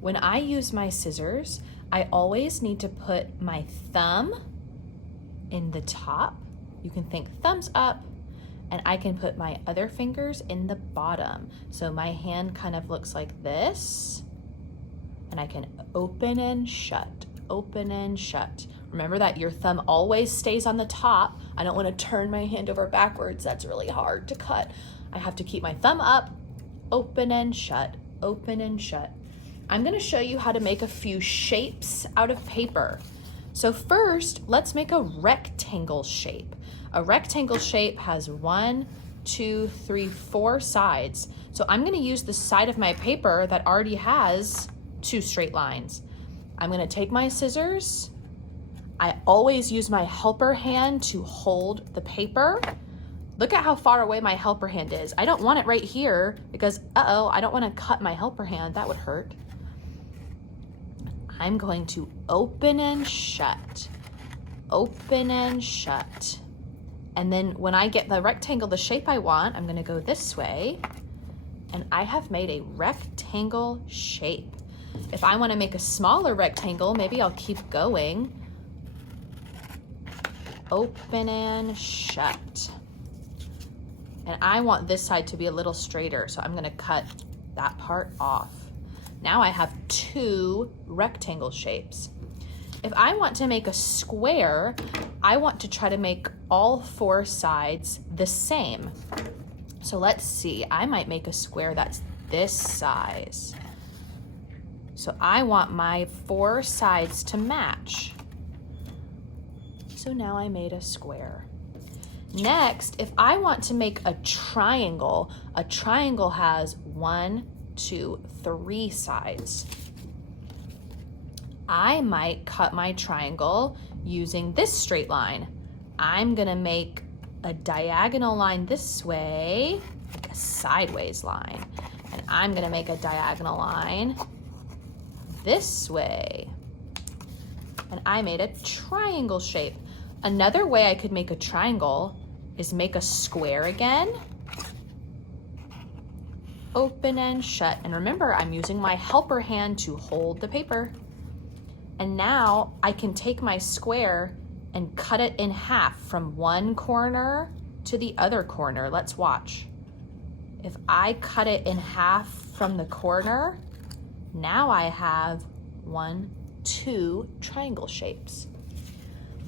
When I use my scissors, I always need to put my thumb in the top. You can think thumbs up, and I can put my other fingers in the bottom. So my hand kind of looks like this, and I can open and shut, open and shut. Remember that your thumb always stays on the top. I don't want to turn my hand over backwards. That's really hard to cut. I have to keep my thumb up, open and shut, open and shut. I'm going to show you how to make a few shapes out of paper. So first, let's make a rectangle shape. A rectangle shape has 1, 2, 3, 4 sides. So I'm going to use the side of my paper that already has 2 straight lines. I'm going to take my scissors. I always use my helper hand to hold the paper. Look at how far away my helper hand is. I don't want it right here because, I don't want to cut my helper hand. That would hurt. I'm going to open and shut, open and shut. And then when I get the rectangle, the shape I want, I'm going to go this way, and I have made a rectangle shape. If I want to make a smaller rectangle, maybe I'll keep going. Open and shut. And I want this side to be a little straighter, so I'm going to cut that part off. Now I have 2 rectangle shapes. If I want to make a square, I want to try to make all 4 sides the same. So let's see, I might make a square that's this size. So I want my 4 sides to match. So now I made a square. Next, if I want to make a triangle has 1, 2, 3 sides. I might cut my triangle using this straight line. I'm gonna make a diagonal line this way, like a sideways line. And I'm gonna make a diagonal line this way. And I made a triangle shape. Another way I could make a triangle is make a square again. Open and shut. And remember, I'm using my helper hand to hold the paper. And now I can take my square and cut it in half from one corner to the other corner. Let's watch. If I cut it in half from the corner, now I have 1, 2 triangle shapes.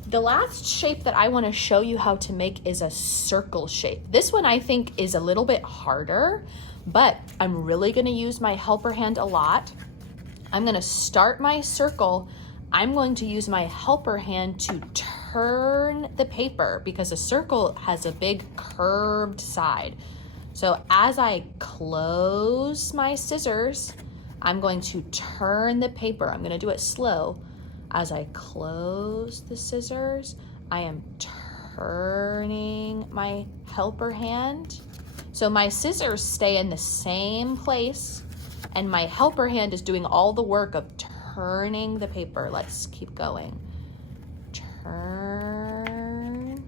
The last shape that I want to show you how to make is a circle shape. This one I think is a little bit harder, but I'm really going to use my helper hand a lot. I'm going to start my circle. I'm going to use my helper hand to turn the paper because a circle has a big curved side. So as I close my scissors, I'm going to turn the paper. I'm going to do it slow. As I close the scissors, I am turning my helper hand. So my scissors stay in the same place and my helper hand is doing all the work of turning the paper. Let's keep going. Turn.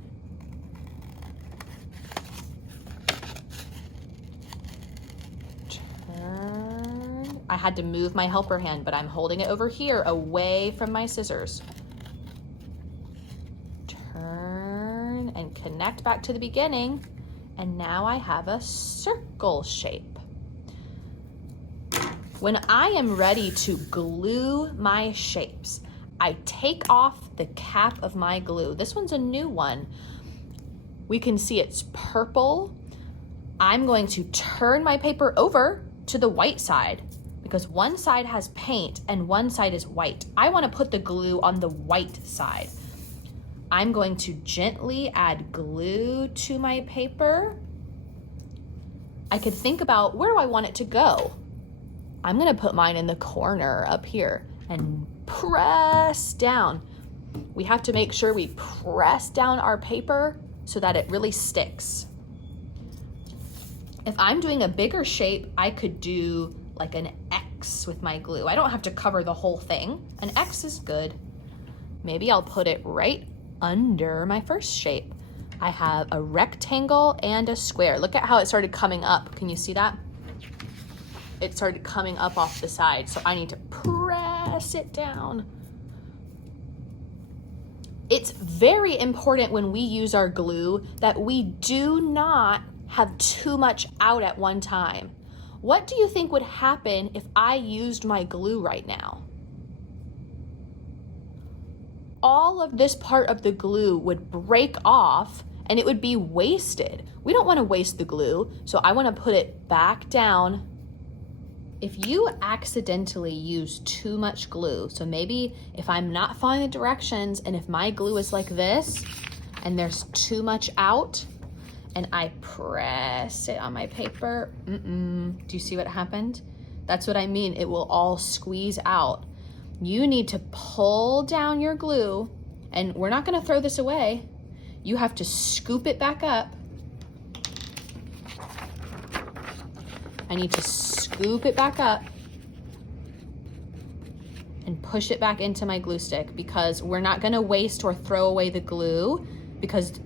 Turn. I had to move my helper hand, but I'm holding it over here away from my scissors. Turn and connect back to the beginning. And now I have a circle shape. When I am ready to glue my shapes, I take off the cap of my glue. This one's a new one. We can see it's purple. I'm going to turn my paper over to the white side because one side has paint and one side is white. I want to put the glue on the white side. I'm going to gently add glue to my paper. I could think about where do I want it to go? I'm gonna put mine in the corner up here and press down. We have to make sure we press down our paper so that it really sticks. If I'm doing a bigger shape, I could do like an X with my glue. I don't have to cover the whole thing. An X is good. Maybe I'll put it right under my first shape. I have a rectangle and a square. Look at how it started coming up. Can you see that? it started coming up off the side. So I need to press it down. It's very important when we use our glue that we do not have too much out at one time. What do you think would happen if I used my glue right now? All of this part of the glue would break off and it would be wasted. We don't want to waste the glue, so I want to put it back down. If you accidentally use too much glue, so maybe if I'm not following the directions and if my glue is like this and there's too much out and I press it on my paper, do you see what happened? That's what I mean, it will all squeeze out. You need to pull down your glue, and we're not gonna throw this away. You have to scoop it back up. I need to scoop it back up and push it back into my glue stick, because we're not gonna waste or throw away the glue because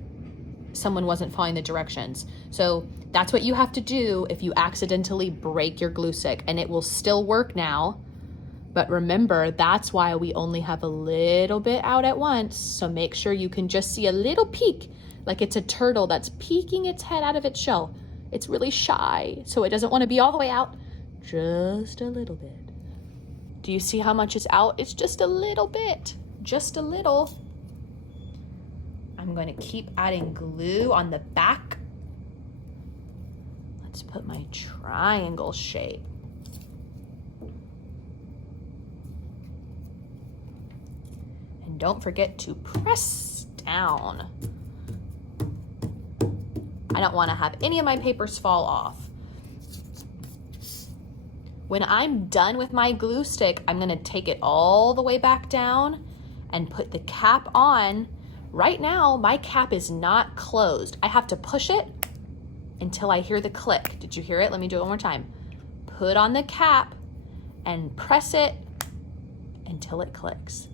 someone wasn't following the directions. So that's what you have to do if you accidentally break your glue stick, and it will still work now. But remember, that's why we only have a little bit out at once. So make sure you can just see a little peek, like it's a turtle that's peeking its head out of its shell. It's really shy, so it doesn't want to be all the way out, just a little bit. Do you see how much is out? It's just a little bit, just a little. I'm going to keep adding glue on the back. Let's put my triangle shape. And don't forget to press down. I don't want to have any of my papers fall off. When I'm done with my glue stick, I'm going to take it all the way back down and put the cap on. Right now, my cap is not closed. I have to push it until I hear the click. Did you hear it? Let me do it one more time. Put on the cap and press it until it clicks.